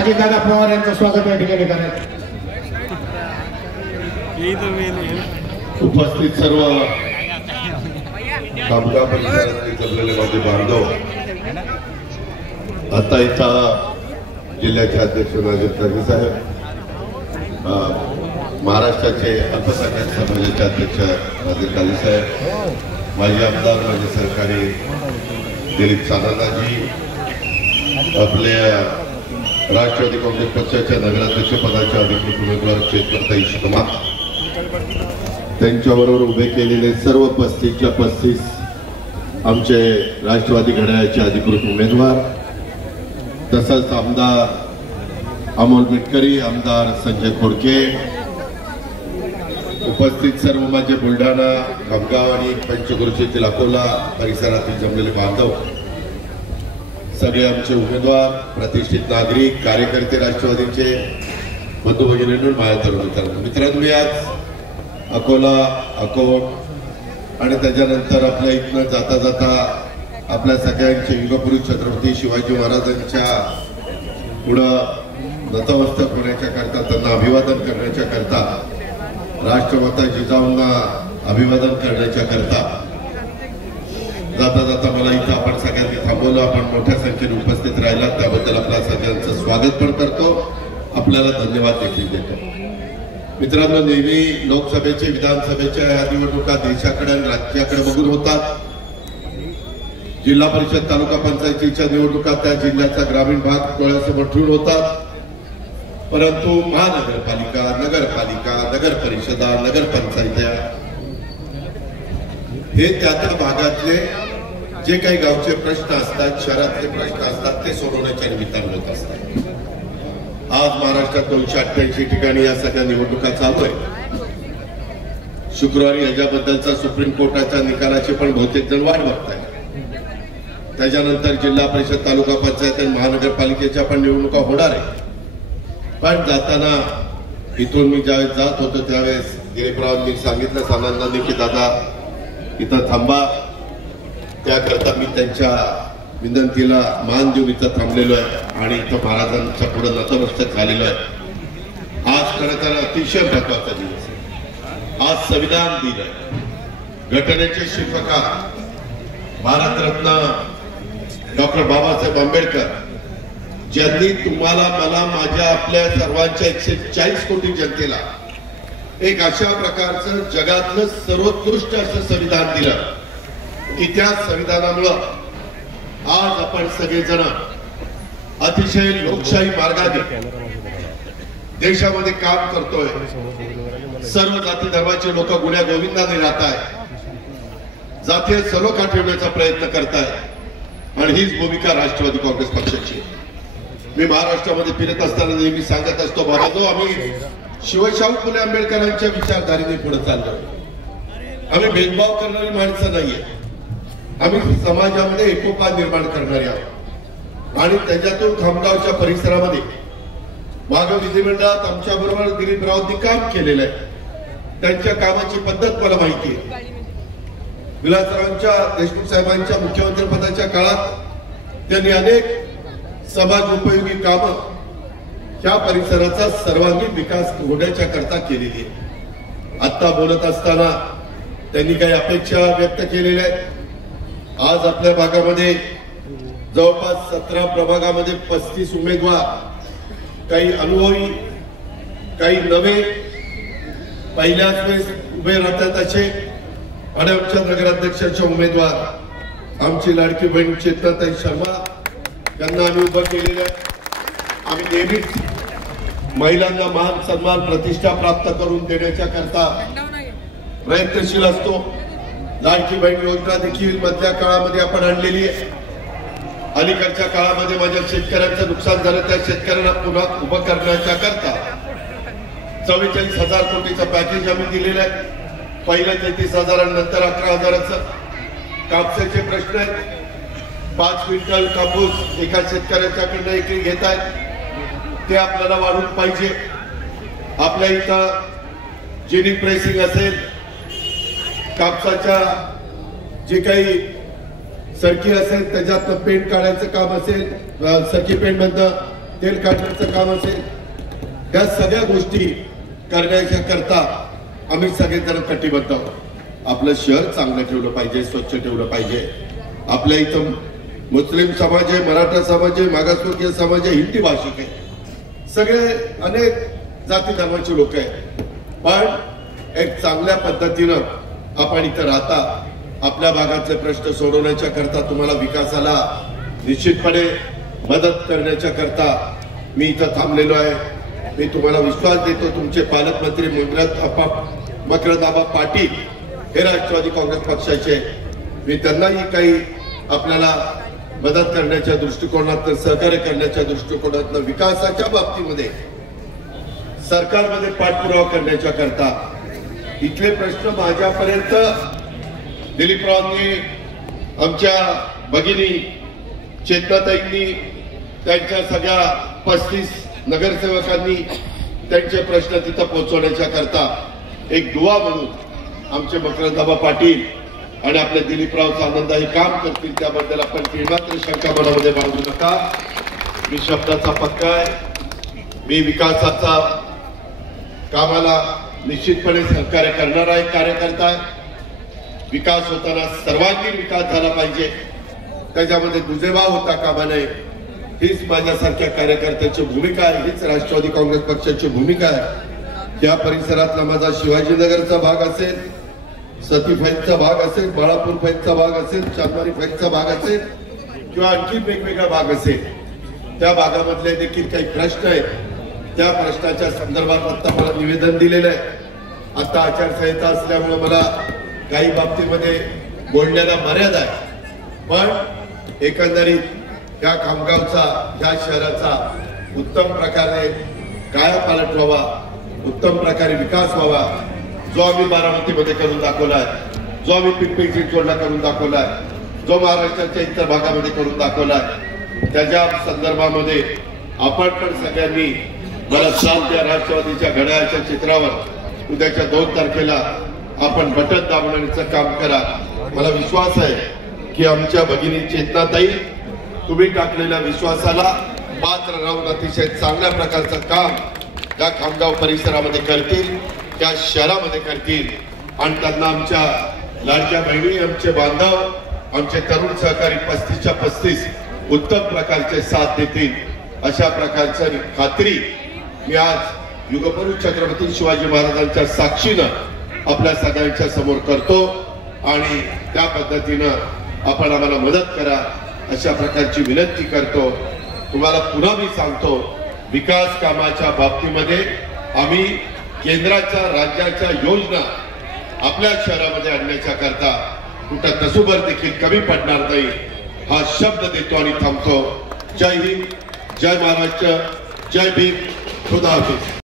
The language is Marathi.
अजितदादा पवार यांचं स्वागत या ठिकाणी करायचं। उपस्थित सर्व कामगार परिसरातले जमलेले माझे बांधव, आता इथं जिल्ह्याचे अध्यक्ष नाजीर काझी साहेब, महाराष्ट्राचे अल्पसंख्याक समाजाचे अध्यक्ष नाजीर काझी साहेब, माजी आमदार माजी सहकारी दिलीप सानंदाजी, आपल्या राष्ट्रवादी काँग्रेस पक्षाच्या नगराध्यक्ष पदाच्या अधिकृत उमेदवार चेतनताई शर्मा, त्यांच्याबरोबर उभे केलेले सर्व 35च्या 35 आमचे राष्ट्रवादी घड्याळाचे अधिकृत उमेदवार, तसंच आमदार अमोल मिटकरी, आमदार संजय खोडके, उपस्थित सर्व माझे बुलढाणा, खामगाव आणि पंचक्रोशीतील अकोला परिसरातील जमलेले बांधव, सगळे आमचे उमेदवार, प्रतिष्ठित नागरिक, कार्यकर्ते, राष्ट्रवादीचे बंधू भगिनींनो, माझ्या तरुण मित्रांनो, मी आज अकोला, अकोट आणि त्याच्यानंतर आपल्या इथनं जाता जाता आपल्या सगळ्यांचे युगपुरुष छत्रपती शिवाजी महाराजांच्या पुढं नतमस्तक होण्याच्या करता, त्यांना अभिवादन करण्याच्या करता, राष्ट्रमाता जिजाऊंना अभिवादन करण्याच्या करता जाता जाता मला इथं आपण सगळ्यांनी थांबवलं, आपण मोठ्या संख्येने उपस्थित राहिला, त्याबद्दल आपल्या सगळ्यांचं स्वागत पण करतो, आपल्याला धन्यवाद देखील देतो। मित्रांनो, नेहमी लोकसभेचे, विधानसभेच्या या निवडणुका देशाकडे आणि राज्याकडे बघून होतात। जिल्हा परिषद, तालुका पंचायतीच्या निवडणुका त्या जिल्ह्याचा ग्रामीण भाग डोळ्यासमोर ठेवून होतात, परंतु महानगरपालिका, नगरपालिका, नगर परिषदा, नगर पंचायत्या हे त्या त्या भागातले जे काही गावचे प्रश्न असतात, शहरातले प्रश्न असतात, ते सोडवण्याच्या निमित्ताने होत असतात। आज महाराष्ट्रात 288 ठिकाणी या सगळ्या निवडणुका चालू आहेत। शुक्रवारी याच्याबद्दलचा सुप्रीम कोर्टाच्या निकालाची पण बहुतेक जण वाट बघतायत। त्याच्यानंतर जिल्हा परिषद, तालुका पंचायत आणि महानगरपालिकेच्या पण निवडणुका होणार आहे। पण जाताना इथून मी ज्यावेळेस जात होतो त्यावेळेस दिलीपरावांनी सांगितलं सानंदांनी की दादा इथं थांबा, त्याकरता मी त्यांच्या विनंतीला मान देऊन इथं थांबलेलो आहे आणि इथं महाराजांच्या पुढे नतमस्तक झालेलो आहे। आज खरं तर अतिशय महत्वाचा दिवस आहे। आज संविधान दिन आहे। घटनेचे शिल्पकार भारतरत्न डॉक्टर बाबासाहेब आंबेडकर, ज्यांनी तुम्हाला, मला, माझ्या, आपल्या सर्वांच्या 140 कोटी जनतेला एक अशा प्रकारचं जगातलं सर्वोत्कृष्ट असं संविधान दिलं की त्या संविधानामुळं आज आपण सगळेजण अतिशय लोकशाही मार्गाने देशामध्ये काम करतोय। सर्व जाती धर्माचे लोक गुण्या गोविंदाने राहत आहेत, जातीय सलोखा ठेवण्याचा प्रयत्न करतायत आणि हीच भूमिका राष्ट्रवादी काँग्रेस पक्षाची। मी महाराष्ट्रामध्ये फिरत असताना नेहमी सांगत असतो, बाबांनो, आम्ही शिवशाहू फुले आंबेडकरांच्या विचारधारेने पुढे चाललोय। आम्ही भेदभाव करणारी माणसं नाहीये, आम्ही समाजामध्ये एकोपा निर्माण करणारे आहोत आणि त्याच्यातून खामगावच्या परिसरामध्ये मागं विधिमंडळात आमच्या बरोबर दिलीपरावांनी काम केलेलं आहे। त्यांच्या कामाची पद्धत मला माहिती आहे। विलासरावांच्या, देशमुख साहेबांच्या मुख्यमंत्री पदाच्या काळात त्यांनी अनेक समाज उपयोगी कामं या परिसराचा सर्वांगीण विकास होण्याच्या करता केलेली आहे। आता बोलत असताना त्यांनी काही अपेक्षा व्यक्त केलेल्या आहेत। आज आपल्या भागामध्ये जवळपास 17 प्रभागामध्ये 35 उमेदवार, काही अनुभवी, काही नवे, पहिल्याच वेळेस उभे राहतात असे आणि आमच्या नगराध्यक्षाचे उमेदवार आमची लाडकी बहीण चेतनताई शर्मा यांना आम्ही उभं केलेलं आहे। आम्ही नेहमीच महिलांना मान सन्मान प्रतिष्ठा प्राप्त करून देण्याच्या करता प्रयत्नशील असतो। लाडकी बहीण योजना देखील मधल्या काळामध्ये आपण आणलेली आहे। अलीकडच्या काळामध्ये माझ्या शेतकऱ्यांचं नुकसान झालं, त्या शेतकऱ्यांना पुन्हा उभं करण्याच्या करता 44,000 कोटीचं पॅकेज आम्ही दिलेलं आहे। पहिलं 33,000 आणि नंतर 11,000चं। कापसाचे प्रश्न आहेत, 5 क्विंटल कापूस एका शेतकऱ्याच्याकडनं एकरी घेत आहेत, ते आपल्याला वाढून पाहिजे। आपल्या इथं जेनी प्रेसिंग असेल, कापसाच्या जे काही सरकी असेल त्याच्यात पेंट काढायचं काम असेल, सरकी पेंट मधनं तेल काढण्याचं काम असेल, या सगळ्या गोष्टी करण्याच्या करता आम्ही सगळेजण कटिबद्ध आहोत. आपलं शहर चांगलं ठेवलं पाहिजे, स्वच्छ ठेवलं पाहिजे. आपल्या इथं मुस्लिम समाज आहे, मराठा समाज आहे, मागासवर्गीय समाज आहे, हिंदी भाषिक आहे, सगळे अनेक जाती धर्माचे लोक आहेत. पण एक चांगल्या पद्धतीनं आपण इथं राहता आपल्या भागातले प्रश्न सोडवण्याच्या करता, तुम्हाला विकासाला निश्चितपणे मदत करण्याच्या करता मी इथं थांबलेलो आहे. मी तुम्हाला विश्वास देतो, तुमचे पालकमंत्री मकरंद पाटील हे राष्ट्रवादी काँग्रेस पक्षाचे, मी त्यांनाही काही आपल्याला मदत करण्याच्या दृष्टिकोनातून, सहकार्य करण्याच्या दृष्टिकोनातून, विकासाच्या बाबतीमध्ये सरकारमध्ये पाठपुरावा करण्याच्या करता इथले प्रश्न माझ्यापर्यंत दिलीपरावांनी, आमच्या भगिनी चेतनाताईंनी, त्यांच्या सगळ्या 35 नगरसेवकांनी त्यांचे प्रश्न तिथं पोहोचवण्याच्या करता एक दुवा म्हणून आमचे मकरंद पाटील आणि आपले दिलीपराव सानंद हे काम करतील, त्याबद्दल आपण तीळमात्र शंका मनामध्ये बाळगू नका. मी शब्दाचा पक्का आहे, मी विकासाचा कामाला निश्चितपणे सहकार्य करणारा एक कार्यकर्ता आहे. विकास होताना सर्वांगीण विकास झाला पाहिजे, त्याच्यामध्ये दुजेभाव होता कामा नये, हीच माझ्यासारख्या कार्यकर्त्याची भूमिका आहे, हीच राष्ट्रवादी काँग्रेस पक्षाची भूमिका आहे. या परिसरातला माझा शिवाजीनगरचा भाग असेल, सती फाईलचा भाग असेल, बाळापूर फाईलचा भाग असेल, चांदमारी फाईलचा भाग असेल किंवा आणखी वेगवेगळा भाग असेल, त्या भागामधले देखील काही प्रश्न आहेत. त्या प्रश्नाच्या संदर्भात आता मला निवेदन दिलेलं आहे. आता आचारसंहिता असल्यामुळे मला काही बाबतीमध्ये बोलण्याला मर्यादा आहे, पण एकंदरीत या खामगावचा, या शहराचा उत्तम प्रकारे कायापालट व्हावा, उत्तम प्रकारे विकास व्हावा, जो आम्ही बारामतीमध्ये करून दाखवलाय, जो आम्ही पिंपरी चिंचवडला करून दाखवलाय, जो महाराष्ट्राच्या इतर भागामध्ये करून दाखवलाय, त्याच्या संदर्भामध्ये आपण पण सगळ्यांनी मला साथ द्या. राष्ट्रवादीच्या घड्याळाच्या चित्रावर उद्याच्या 2 तारखेला आपण बटन दाबण्याचं काम करा. मला विश्वास आहे की आमच्या भगिनी चेतनाताई तुम्ही टाकलेल्या विश्वासाला पात्र राहून अतिशय चांगल्या प्रकारचं काम या खामगाव परिसरामध्ये करतील, त्या शहरामध्ये करतील आणि त्यांना आमच्या लाडक्या बहिणी, आमचे बांधव, आमचे तरुण सहकारी 35च्या 35 उत्तम प्रकारचे साथ देतील, अशा प्रकारची खात्री मी आज युगपुरुष छत्रपती शिवाजी महाराजांच्या साक्षीनं आपल्या सगळ्यांच्या समोर करतो आणि त्या पद्धतीनं आपण आम्हाला मदत करा अशा प्रकारची विनंती करतो. तुम्हाला पुन्हा मी सांगतो, विकास कामाच्या बाबतीमध्ये आम्ही केंद्राच्या, राज्याच्या योजना आपल्या शहरामध्ये आणण्याच्या करता कुठं तसूभर देखील कमी पडणार नाही हा शब्द देतो आणि थांबतो. जय हिंद, जय महाराष्ट्र, जय भीम, खुदा हाफिज.